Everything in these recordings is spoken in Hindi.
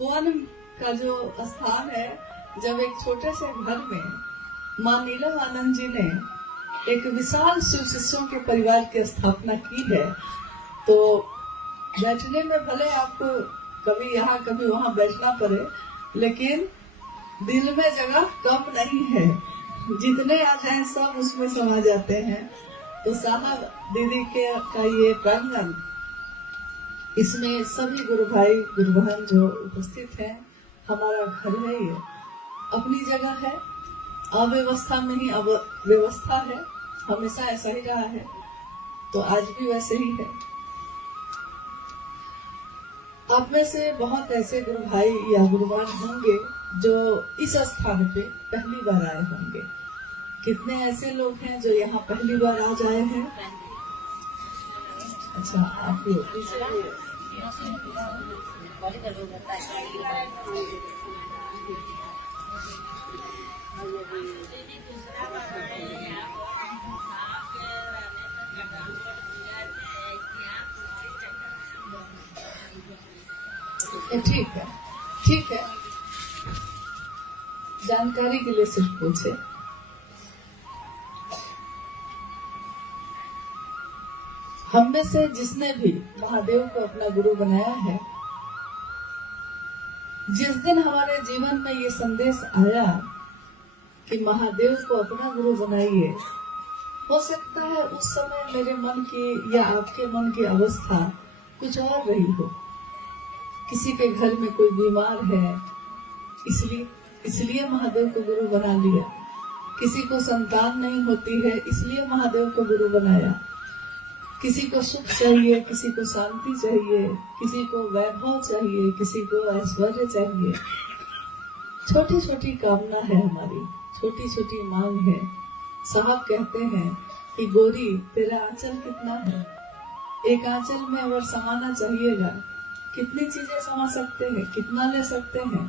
वन का जो स्थान है, जब एक छोटे से घर में मां नीलमानंद जी ने एक विशाल शिव शिष्यों के परिवार की स्थापना की है, तो बैठने में भले आपको कभी यहाँ कभी वहाँ बैठना पड़े, लेकिन दिल में जगह कम नहीं है। जितने आ जाए सब उसमें समा जाते हैं। तो साहब दीदी के का ये प्रांगण, इसमें सभी गुरु भाई गुरु बहन जो उपस्थित हैं, हमारा घर है, ये अपनी जगह है। अव्यवस्था में ही अब व्यवस्था है, हमेशा ऐसा ही रहा है, तो आज भी वैसे ही है। आप में से बहुत ऐसे गुरु भाई या गुरुवान होंगे जो इस स्थान पे पहली बार आए होंगे। कितने ऐसे लोग हैं जो यहाँ पहली बार आज आए हैं? अच्छा, आप ठीक है, ठीक है, जानकारी के लिए सिर्फ पूछे। हम में से जिसने भी महादेव को अपना गुरु बनाया है, जिस दिन हमारे जीवन में ये संदेश आया कि महादेव को अपना गुरु बनाइए, हो सकता है उस समय मेरे मन की या आपके मन की अवस्था कुछ और रही हो। किसी के घर में कोई बीमार है, इसलिए महादेव को गुरु बना लिया। किसी को संतान नहीं होती है, इसलिए महादेव को गुरु बनाया। किसी को सुख चाहिए, किसी को शांति चाहिए, किसी को वैभव चाहिए, किसी को ऐश्वर्य चाहिए। छोटी छोटी कामना है हमारी, छोटी छोटी मांग है। साहब कहते हैं कि गोरी तेरा आंचल कितना है, एक आंचल में अगर समाना चाहिएगा, कितनी चीजें समा सकते हैं, कितना ले सकते हैं,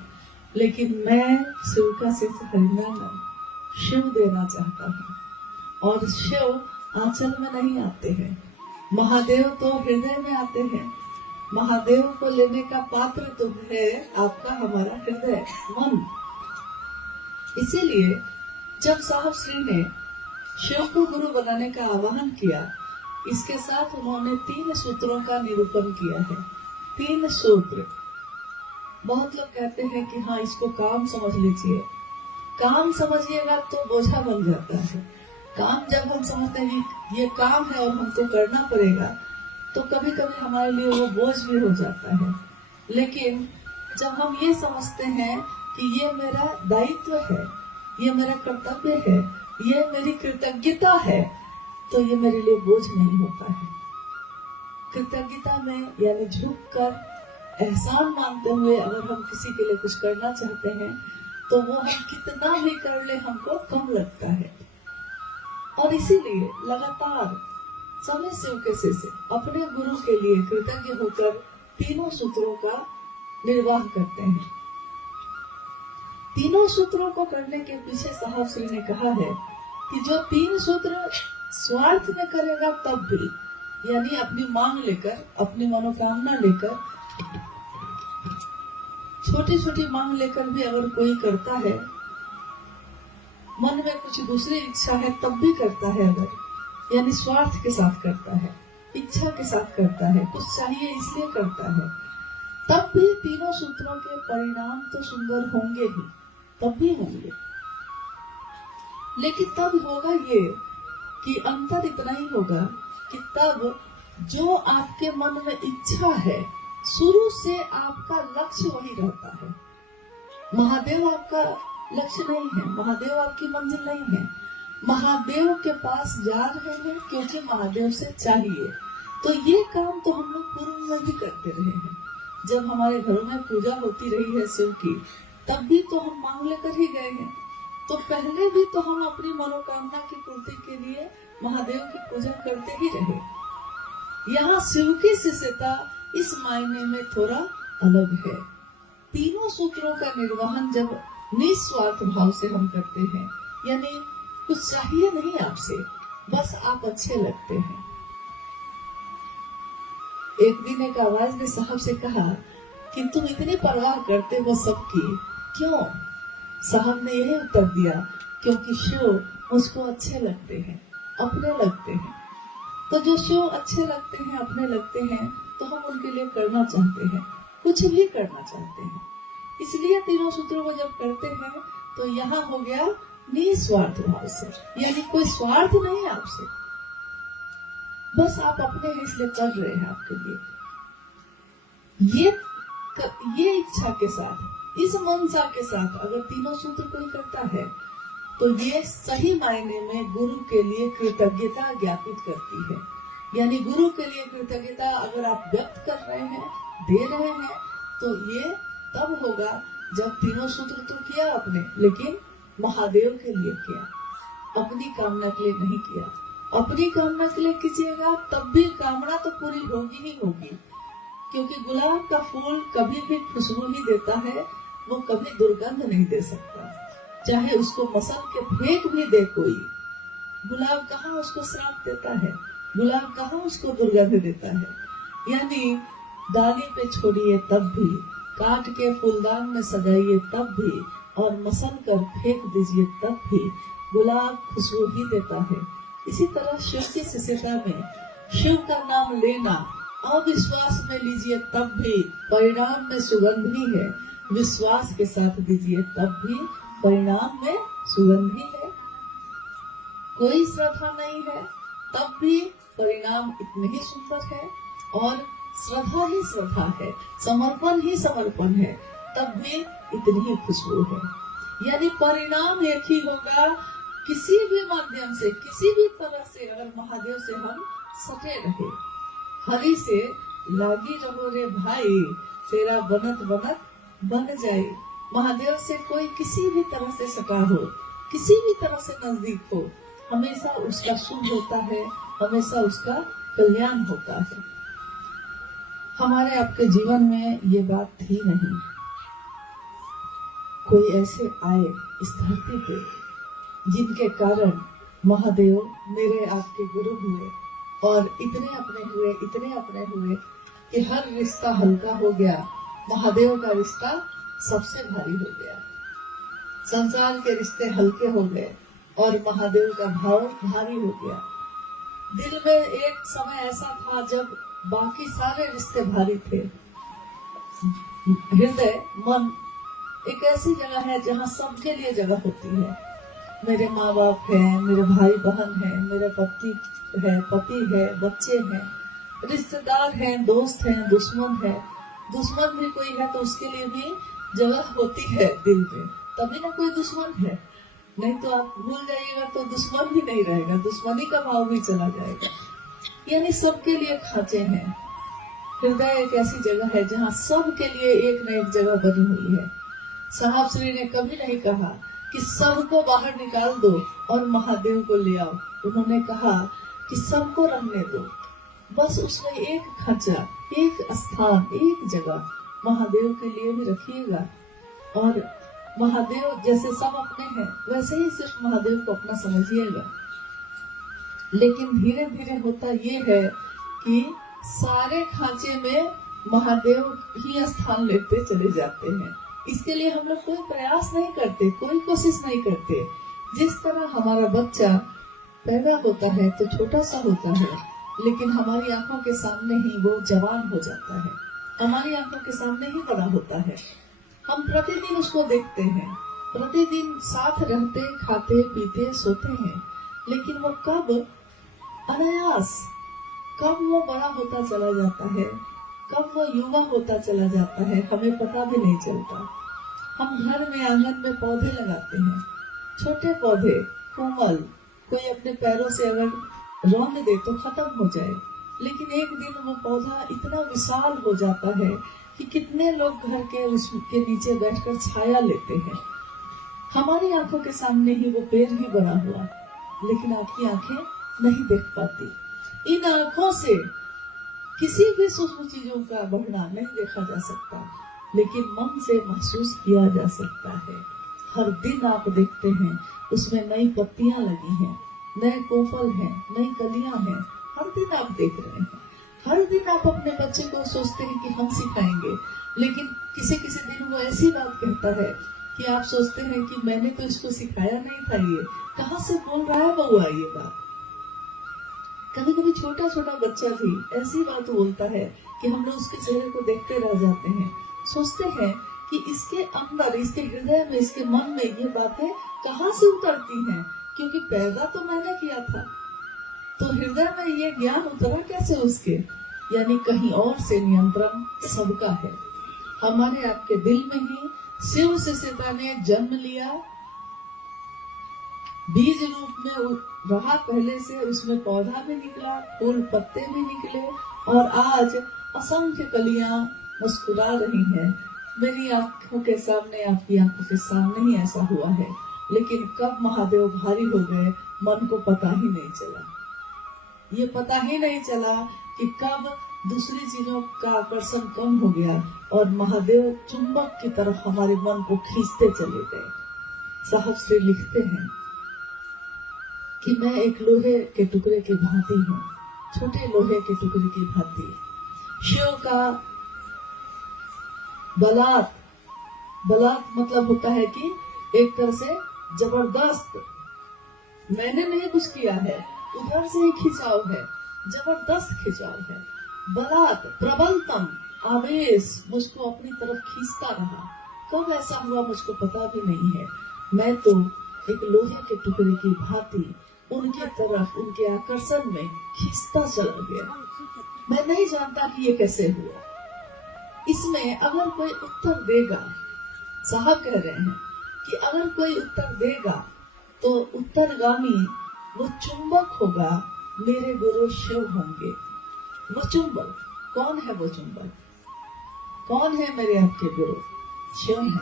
लेकिन मैं शिव का शिष्य हरिनाम शिव देना चाहता हूँ। और शिव आंचल में नहीं आते हैं, महादेव तो हृदय में आते हैं। महादेव को लेने का पात्र तो है आपका हमारा हृदय, मन। इसीलिए जब साहब श्री ने शिव को गुरु बनाने का आह्वान किया, इसके साथ उन्होंने 3 सूत्रों का निरूपण किया है। 3 सूत्र। बहुत लोग कहते हैं कि हाँ, इसको काम समझ लीजिए। काम समझिएगा तो बोझा बन जाता है। काम जब हम समझते हैं ये काम है और हमको करना पड़ेगा, तो कभी कभी हमारे लिए वो बोझ भी हो जाता है। लेकिन जब हम ये समझते हैं कि ये मेरा दायित्व है, ये मेरा कर्तव्य है, ये मेरी कृतज्ञता है, तो ये मेरे लिए बोझ नहीं होता है। कृतज्ञता में यानी झुककर एहसान मानते हुए अगर हम किसी के लिए कुछ करना चाहते हैं, तो वो हम कितना भी कर ले हमको कम लगता है। और इसीलिए लगातार सभी शिव के शिष्य अपने गुरु के लिए कृतज्ञ होकर 3 सूत्रों का निर्वाह करते हैं। 3 सूत्रों को करने के पीछे साहब श्री ने कहा है कि जो 3 सूत्र स्वार्थ में करेगा तब भी, यानी अपनी मांग लेकर, अपनी मनोकामना लेकर, छोटी छोटी मांग लेकर भी अगर कोई करता है, मन में कुछ दूसरी इच्छा है तब भी करता है, अगर यानी स्वार्थ के साथ करता है, इच्छा के साथ करता है, कुछ चाहिए इसलिए करता है, तब भी 3 सूत्रों के परिणाम तो सुंदर होंगे ही, तब भी होंगे। लेकिन तब होगा ये कि अंतर इतना ही होगा कि तब जो आपके मन में इच्छा है, शुरू से आपका लक्ष्य वही रहता है। महादेव आपका लक्ष्य नहीं है, महादेव आपकी मंजिल नहीं है। महादेव के पास जा रहे हैं क्योंकि महादेव से चाहिए। तो ये काम तो हम लोग पूर्व में भी करते रहे हैं। जब हमारे घरों में पूजा होती रही है शिव की, तब भी तो हम मांग लेकर ही गए हैं। तो पहले भी तो हम अपनी मनोकामना की पूर्ति के लिए महादेव की पूजा करते ही रहे। यहाँ शिव की शिष्यता इस मायने में थोड़ा अलग है। 3 सूत्रों का निर्वहन जब निस्वार्थ भाव से हम करते हैं, यानी कुछ चाहिए नहीं आपसे, बस आप अच्छे लगते हैं। एक दिन एक आवाज ने साहब से कहा कि कि तुम इतनी परवाह करते हो सबकी, क्यों? साहब ने यही उत्तर दिया, क्योंकि शिव मुझको अच्छे लगते हैं, अपने लगते हैं। तो जो शिव अच्छे लगते हैं, अपने लगते हैं, तो हम उनके लिए करना चाहते हैं, कुछ भी करना चाहते हैं। इसलिए तीनों सूत्रों को जब करते हैं तो यहाँ हो गया निस्वार्थ भाव से, यानी कोई स्वार्थ नहीं है आपसे, बस आप अपने हैं इसलिए कर रहे हैं आपके लिए। ये इच्छा के साथ, इस मनसा के साथ अगर तीनों सूत्र कोई करता है तो ये सही मायने में गुरु के लिए कृतज्ञता ज्ञापित करती है। यानी गुरु के लिए कृतज्ञता अगर आप व्यक्त कर रहे हैं, दे रहे हैं, तो ये तब होगा जब तीनों सूत्र तो किया आपने, लेकिन महादेव के लिए किया, अपनी कामना के लिए नहीं किया। अपनी कामना के लिए कीजिएगा तब भी कामना तो पूरी होगी ही होगी, क्योंकि गुलाब का फूल कभी भी खुशबू ही देता है, वो कभी दुर्गंध नहीं दे सकता। चाहे उसको मसल के फेंक भी दे कोई, गुलाब कहाँ उसको श्राप देता है, गुलाब कहाँ उसको दुर्गंध देता है। यानी डाली पे छोड़िए तब भी, काट के फूलदान में सजाइए तब भी, और मसल कर फेंक दीजिए तब भी गुलाब खुशबू ही देता है। इसी तरह शिव की शिष्यता में शिव का नाम लेना अविश्वास में लीजिए तब भी परिणाम में सुगंध ही है, विश्वास के साथ दीजिए तब भी परिणाम में सुगंध ही है। कोई श्रद्धा नहीं है तब भी परिणाम इतने ही सुंदर है, और श्रद्धा ही श्रद्धा है, समर्पण ही समर्पण है, तब भी इतनी ही खुशबू है। यानी परिणाम एक ही होगा। किसी भी माध्यम से, किसी भी तरह से अगर महादेव से हम सटे रहे, हरि से लागी रहो रे भाई, तेरा बनत बनत बन जाए। महादेव से कोई किसी भी तरह से सटा हो, किसी भी तरह से नजदीक हो, हमेशा उसका शुभ होता है, हमेशा उसका कल्याण होता है। हमारे आपके जीवन में ये बात थी नहीं। कोई ऐसे आए इस धरती पे जिनके कारण महादेव मेरे आपके गुरु हुए, और इतने अपने हुए कि हर रिश्ता हल्का हो गया। महादेव का रिश्ता सबसे भारी हो गया, संसार के रिश्ते हल्के हो गए और महादेव का भाव भारी हो गया। दिल में एक समय ऐसा था जब बाकी सारे रिश्ते भारी थे। हृदय, मन एक ऐसी जगह है जहाँ सबके लिए जगह होती है। मेरे माँ बाप हैं, मेरे भाई बहन हैं, मेरे पति है, बच्चे हैं, रिश्तेदार हैं, दोस्त हैं, दुश्मन है। दुश्मन भी कोई है तो उसके लिए भी जगह होती है दिल में, तभी ना कोई दुश्मन है। नहीं तो आप भूल जाइएगा तो दुश्मन भी नहीं रहेगा, दुश्मनी का भाव भी चला जाएगा। यानी सबके लिए खांचे हैं। हृदय एक ऐसी जगह है जहाँ सबके लिए एक न एक जगह बनी हुई है। साहब श्री ने कभी नहीं कहा कि सबको बाहर निकाल दो और महादेव को ले आओ। उन्होंने कहा कि सबको रहने दो, बस उसमें एक खांचा, एक स्थान, एक जगह महादेव के लिए भी रखिएगा। और महादेव जैसे सब अपने हैं, वैसे ही सिर्फ महादेव को अपना समझिएगा। लेकिन धीरे धीरे होता ये है कि सारे खांचे में महादेव ही स्थान लेते चले जाते हैं। इसके लिए हम लोग कोई प्रयास नहीं करते, कोई कोशिश नहीं करते। जिस तरह हमारा बच्चा पैदा होता है तो छोटा सा होता है, लेकिन हमारी आंखों के सामने ही वो जवान हो जाता है, हमारी आंखों के सामने ही बड़ा होता है। हम प्रतिदिन उसको देखते हैं, प्रतिदिन साथ रहते, खाते, पीते, सोते हैं, लेकिन वो कब अनायास, कब वो बड़ा होता चला जाता है, कब वो युवा होता चला जाता है, हमें पता भी नहीं चलता। हम घर में, आंगन में पौधे लगाते हैं, छोटे पौधे, कोमल, कोई अपने पैरों से अगर रौंद दे तो खत्म हो जाए, लेकिन एक दिन वो पौधा इतना विशाल हो जाता है कि कितने लोग घर के उसके नीचे बैठकर छाया लेते हैं। हमारी आंखों के सामने ही वो पेड़ भी बना हुआ, लेकिन आपकी आंखें नहीं देख पाती। इन आंखों से किसी भी सूक्ष्म चीजों का बढ़ना नहीं देखा जा सकता, लेकिन मन से महसूस किया जा सकता है। हर दिन आप देखते हैं उसमें नई पत्तियां लगी हैं, नए कोपल हैं, नई कलियां हैं, हर दिन आप देख रहे हैं। हर दिन आप अपने बच्चे को सोचते हैं कि हम सिखाएंगे, लेकिन किसी किसी दिन वो ऐसी बात कहता है कि आप सोचते हैं कि मैंने तो इसको सिखाया नहीं था, ये कहाँ से बोल रहा है बउआ ये बात। कभी कभी छोटा छोटा बच्चा भी ऐसी बात बोलता है कि हम लोग उसके चेहरे को देखते रह जाते हैं, सोचते हैं कि इसके अंदर, इसके हृदय में, इसके मन में ये बातें कहाँ से उतरती हैं, क्योंकि पैदा तो मैंने किया था, तो हृदय में ये ज्ञान उतरा कैसे उसके। यानी कहीं और से नियंत्रण सबका है। हमारे आपके दिल में ही शिव से सीता ने जन्म लिया, बीज रूप में रहा पहले से, उसमें पौधा भी निकला, फूल पत्ते भी निकले, और आज असंख्य कलियां मुस्कुरा रही हैं। मेरी आंखों के सामने, आपकी आंखों के सामने ही ऐसा हुआ है, लेकिन कब महादेव भारी हो गए मन को पता ही नहीं चला। ये पता ही नहीं चला कि कब दूसरी चीजों का आकर्षण कम हो गया और महादेव चुंबक की तरफ हमारे मन को खींचते चले गए। साहब श्री लिखते हैं कि मैं एक लोहे के टुकड़े की भांति हूँ, छोटे लोहे के टुकड़े की भांति। शिव का बलात्, बलात् मतलब होता है कि एक तरह से जबरदस्त, मैंने नहीं कुछ किया है, उधर से ही खिंचाव है, जबरदस्त खिंचाव है। बलात् प्रबलतम आवेश मुझको अपनी तरफ खींचता रहा। कब ऐसा हुआ मुझको पता भी नहीं है। मैं तो एक लोहे के टुकड़े की भांति उनके तरफ, उनके आकर्षण में खींचता चला गया। मैं नहीं जानता कि ये कैसे हुआ। इसमें अगर कोई उत्तर देगा, साहब कह रहे हैं कि अगर कोई उत्तर देगा तो उत्तरगामी वो चुंबक होगा, मेरे गुरु शिव होंगे। वो चुंबक कौन है? वो चुंबक कौन है? मेरे आपके गुरु शिव है।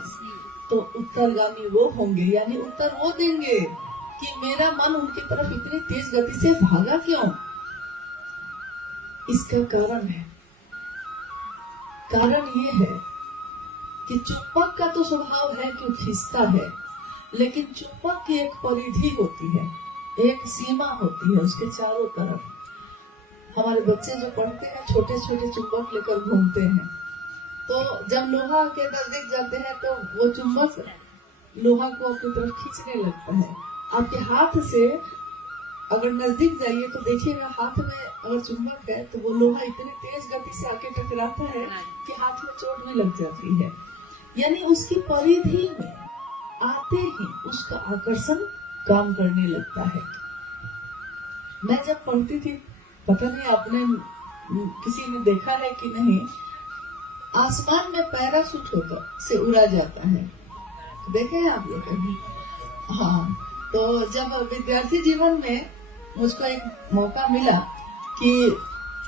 तो उत्तरगामी वो होंगे, यानी उत्तर वो देंगे कि मेरा मन उनकी तरफ इतनी तेज गति से भागा क्यों। इसका कारण है, कारण ये है कि चुंबक का तो स्वभाव है कि खींचता है, लेकिन चुंबक की एक परिधि होती है, एक सीमा होती है उसके चारों तरफ। हमारे बच्चे जो पढ़ते हैं छोटे छोटे चुंबक लेकर घूमते हैं, तो जब लोहा के नजदीक जाते हैं तो वो चुंबक लोहा को अपनी तरफ खींचने लगता है। आपके हाथ से अगर नजदीक जाइए तो देखिएगा, हाथ में अगर चुंबक है तो वो लोहा इतनी तेज गति से आके टकराता है कि हाथ में चोट भी लग जाती है। यानी उसकी परिधि में आते ही उसका आकर्षण काम करने लगता है। मैं जब पढ़ती थी, पता नहीं आपने किसी ने देखा है कि नहीं, आसमान में पैराशूट होकर से उड़ा जाता है, देखे हैं आप लोग कभी? हाँ, तो जब विद्यार्थी जीवन में मुझको एक मौका मिला कि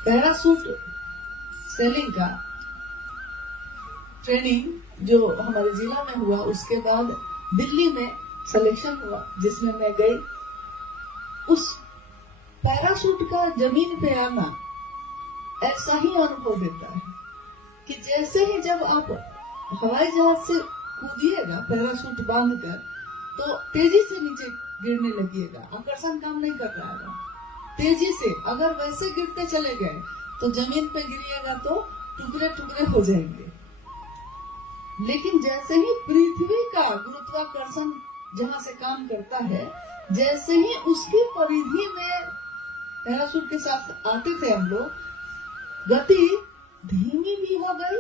पैराशूट सेलिंग का ट्रेनिंग जो हमारे जिला में हुआ, उसके बाद दिल्ली में सिलेक्शन हुआ जिसमें मैं गई। उस पैराशूट का जमीन पे आना ऐसा ही अनुभव देता है कि जैसे ही जब आप हवाई जहाज से कूदिएगा पैराशूट बांधकर, तो तेजी से नीचे गिरने लगिएगा, आकर्षण काम नहीं कर रहा है। तेजी से अगर वैसे गिरते चले गए तो जमीन पे गिरिएगा तो टुकड़े टुकड़े हो जाएंगे। लेकिन जैसे ही पृथ्वी का गुरुत्वाकर्षण जहाँ से काम करता है, जैसे ही उसकी परिधि में पैराशूट के साथ आते थे हम लोग, गति धीमी भी हो गई,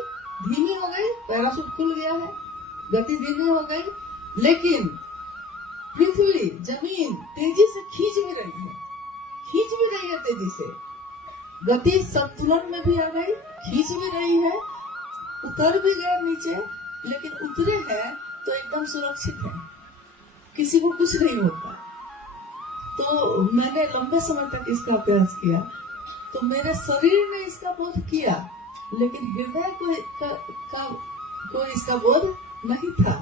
पैराशूट खुल गया है, गति धीमी हो गई, लेकिन पृथ्वी जमीन तेजी से खींच भी रही है तेजी से। गति संतुलन में भी आ गई, खींच भी रही है, उतर भी गए नीचे, लेकिन उतरे हैं तो एकदम सुरक्षित है, किसी को कुछ नहीं होता। तो मैंने लंबे समय तक इसका अभ्यास किया, तो मेरे शरीर ने इसका बोध किया, लेकिन हृदय को इसका बोध नहीं था।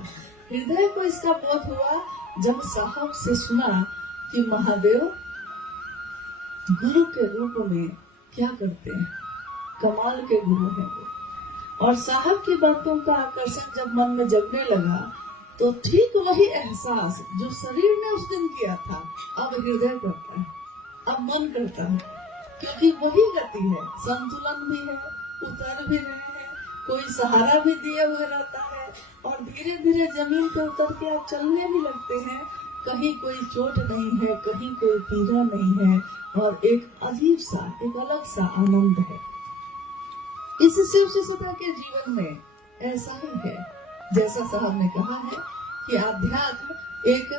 हृदय को इसका बोध हुआ जब साहब से सुना कि महादेव गुरु के रूप में क्या करते हैं, कमाल के गुरु हैं वो। और साहब की बातों का आकर्षण जब मन में जगने लगा, तो ठीक वही एहसास जो शरीर ने उस दिन किया था, अब हृदय करता है, अब मन करता है, क्योंकि वही गति है, संतुलन भी है, उतर भी रहे हैं, कोई सहारा भी दिए हुए रहता है और धीरे धीरे जमीन पे उतर के आप चलने भी लगते हैं। कहीं कोई चोट नहीं है, कहीं कोई पीड़ा नहीं है और एक अजीब सा, एक अलग सा आनंद है। इस शिव शिष्यता के जीवन में ऐसा ही है। जैसा साहब ने कहा है कि आध्यात्म एक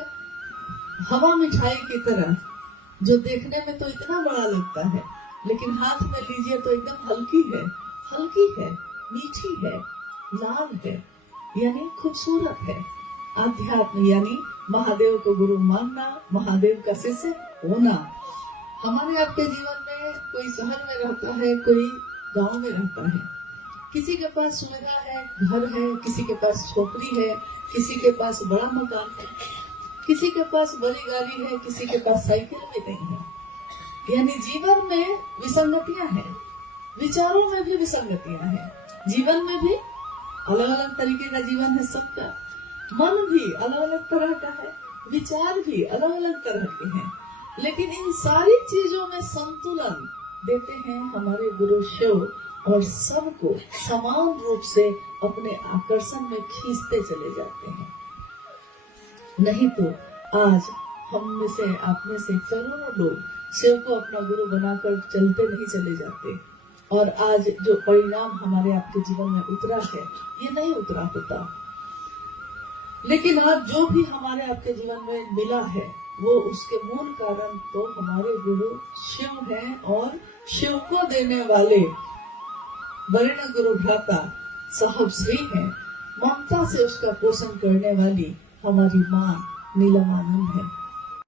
हवा मिठाई की तरह, जो देखने में तो इतना बड़ा लगता है लेकिन हाथ में लीजिए तो एकदम हल्की है, मीठी है, लाल है, यानी खूबसूरत है। आध्यात्म यानी महादेव को गुरु मानना, महादेव का शिष्य होना। हमारे आपके जीवन में कोई शहर में रहता है, कोई गांव में रहता है, किसी के पास सुविधा है, घर है, किसी के पास छोकरी है, किसी के पास बड़ा मकान है, किसी के पास बड़ी गाड़ी है, किसी के पास साइकिल भी नहीं है। यानी जीवन में विसंगतियां हैं, विचारों में भी विसंगतियां हैं, जीवन में भी अलग अलग तरीके का जीवन है सबका, मन भी अलग अलग तरह का है, विचार भी अलग अलग तरह के हैं, लेकिन इन सारी चीजों में संतुलन देते हैं हमारे गुरु शिव और सबको समान रूप से अपने आकर्षण में खींचते चले जाते हैं। नहीं तो आज हम में से, आप में से करोड़ों लोग शिव को अपना गुरु बनाकर चलते नहीं चले जाते और आज जो परिणाम हमारे आपके जीवन में उतरा है ये नहीं उतरा होता। लेकिन आज जो भी हमारे आपके जीवन में मिला है वो उसके मूल कारण तो हमारे गुरु शिव हैं और शिव को देने वाले वरिष्ठ गुरु भ्राता साहब श्री हैं। ममता से उसका पोषण करने वाली हमारी माँ नीलमानंद है।